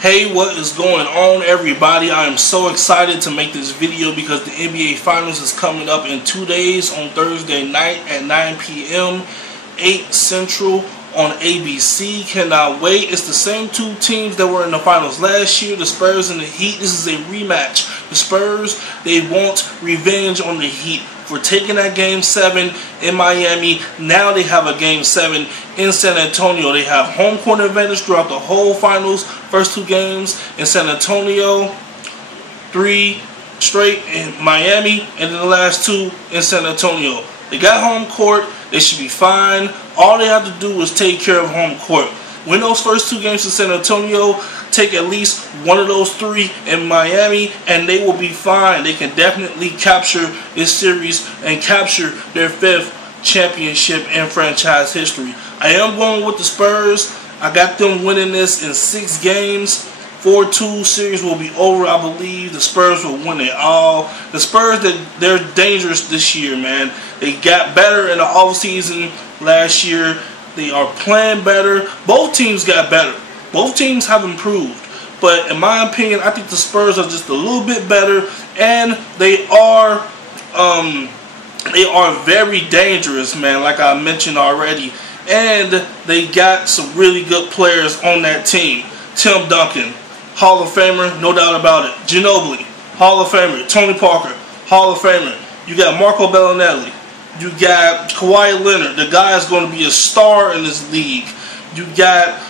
Hey, what is going on, everybody? I am so excited to make this video because the NBA Finals is coming up in 2 days on Thursday night at 9 p.m. 8 Central on ABC. Cannot wait. It's the same two teams that were in the finals last year, the Spurs and the Heat. This is a rematch. The Spurs, they want revenge on the Heat for taking that Game 7 in Miami. Now they have a Game 7 in San Antonio. They have home court advantage throughout the whole finals. First two games in San Antonio, 3 straight in Miami, and then the last 2 in San Antonio. They got home court. They should be fine. All they have to do is take care of home court. Win those first 2 games in San Antonio, take at least one of those 3 in Miami, and they will be fine. They can definitely capture this series and capture their 5th championship in franchise history. I am going with the Spurs. I got them winning this in 6 games. 4-2 series will be over. I believe the Spurs will win it all. The Spurs, they're dangerous this year, man. They got better in the offseason last year. They are playing better. Both teams got better. Both teams have improved. But in my opinion, I think the Spurs are just a little bit better, and they are very dangerous, man, like I mentioned already. And they got some really good players on that team. Tim Duncan, Hall of Famer, no doubt about it. Ginobili, Hall of Famer. Tony Parker, Hall of Famer. You got Marco Bellinelli. You got Kawhi Leonard. The guy is going to be a star in this league. You got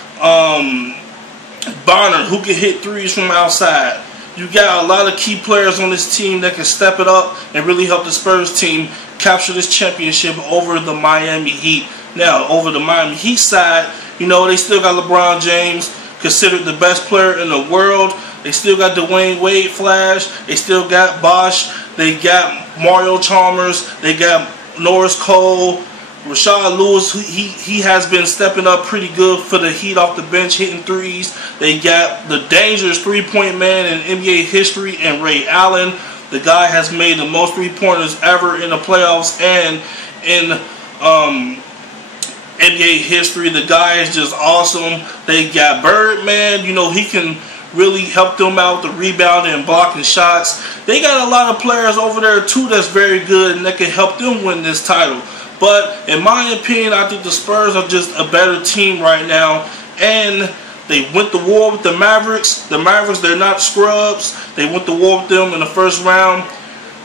Bonner, who can hit threes from outside. You got a lot of key players on this team that can step it up and really help the Spurs team capture this championship over the Miami Heat. Now, over the Miami Heat side, you know, they still got LeBron James, considered the best player in the world. They still got Dwayne Wade Flash. They still got Bosh. They got Mario Chalmers. They got Norris Cole. Rashad Lewis, he has been stepping up pretty good for the Heat off the bench, hitting threes. They got the dangerous three-point man in NBA history, and Ray Allen. The guy has made the most three-pointers ever in the playoffs and in NBA history. The guy is just awesome. They got Birdman. You know, he can really help them out with the rebounding and blocking shots. They got a lot of players over there too that's very good and that can help them win this title. But in my opinion, I think the Spurs are just a better team right now. And they went to war with the Mavericks. The Mavericks, they're not scrubs. They went to war with them in the first round.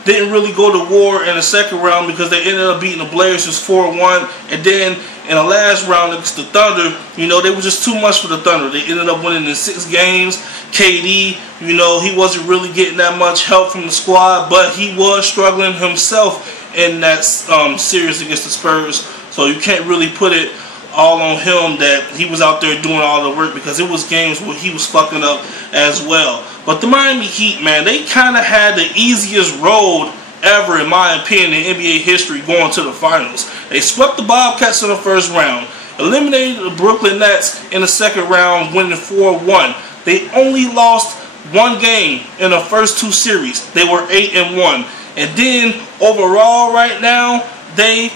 Didn't really go to war in the second round because they ended up beating the Blazers 4-1. And then in the last round against the Thunder, you know, they were just too much for the Thunder. They ended up winning in 6 games. KD, you know, he wasn't really getting that much help from the squad, but he was struggling himself in that series against the Spurs. So you can't really put it all on him that he was out there doing all the work, because it was games where he was fucking up as well. But the Miami Heat, man, they kind of had the easiest road ever, in my opinion, in NBA history going to the finals. They swept the Bobcats in the first round, eliminated the Brooklyn Nets in the second round, winning 4-1. They only lost 1 game in the first 2 series. They were 8-1. And then overall right now, they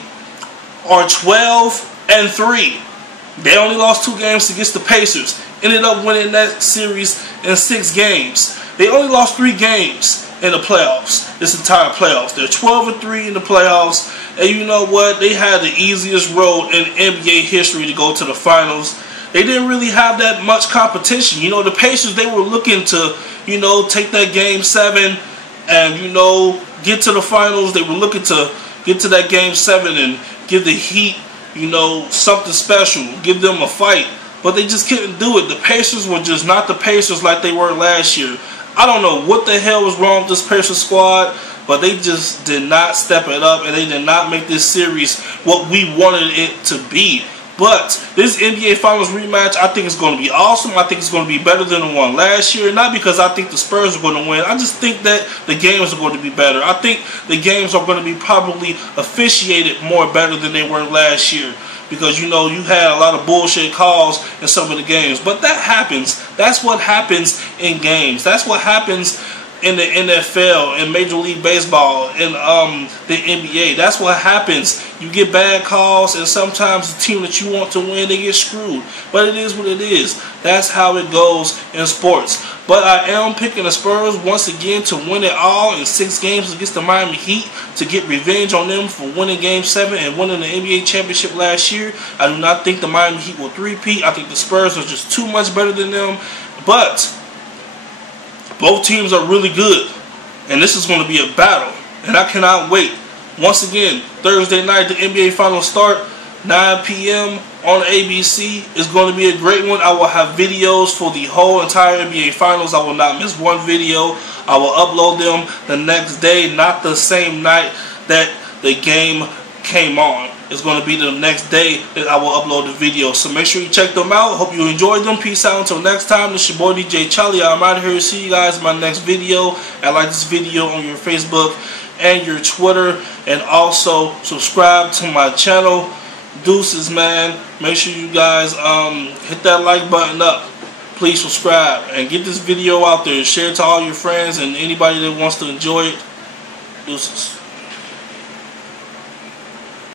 are 12-3. They only lost 2 games against the Pacers. Ended up winning that series in 6 games. They only lost 3 games in the playoffs, this entire playoffs. They're 12-3 in the playoffs. And you know what? They had the easiest road in NBA history to go to the finals. They didn't really have that much competition. You know, the Pacers, they were looking to, you know, take that Game 7 and, you know, get to the finals. They were looking to get to that Game 7 and give the Heat, you know, something special, give them a fight. But they just couldn't do it. The Pacers were just not the Pacers like they were last year. I don't know what the hell was wrong with this Pacers squad, but they just did not step it up, and they did not make this series what we wanted it to be. But this NBA Finals rematch, I think it's going to be awesome. I think it's going to be better than the one last year. Not because I think the Spurs are going to win. I just think that the games are going to be better. I think the games are going to be probably officiated more better than they were last year. Because, you know, you had a lot of bullshit calls in some of the games. But that happens. That's what happens in games. That's what happens in the NFL, in Major League Baseball, in the NBA. That's what happens. You get bad calls, and sometimes the team that you want to win, they get screwed. But it is what it is. That's how it goes in sports. But I am picking the Spurs once again to win it all in 6 games against the Miami Heat, to get revenge on them for winning Game 7 and winning the NBA championship last year. I do not think the Miami Heat will three-peat. I think the Spurs are just too much better than them. But both teams are really good, and this is going to be a battle, and I cannot wait. Once again, Thursday night, the NBA Finals start, 9 p.m. on ABC. It's going to be a great one. I will have videos for the whole entire NBA Finals. I will not miss one video. I will upload them the next day, not the same night that the game came on. It's going to be the next day that I will upload the video. So make sure you check them out. Hope you enjoyed them. Peace out until next time. This is your boy DJ Charlie. I'm out of here. See you guys in my next video. And like this video on your Facebook and your Twitter. And also subscribe to my channel. Deuces, man. Make sure you guys hit that like button up. Please subscribe. And get this video out there. Share it to all your friends and anybody that wants to enjoy it. Deuces.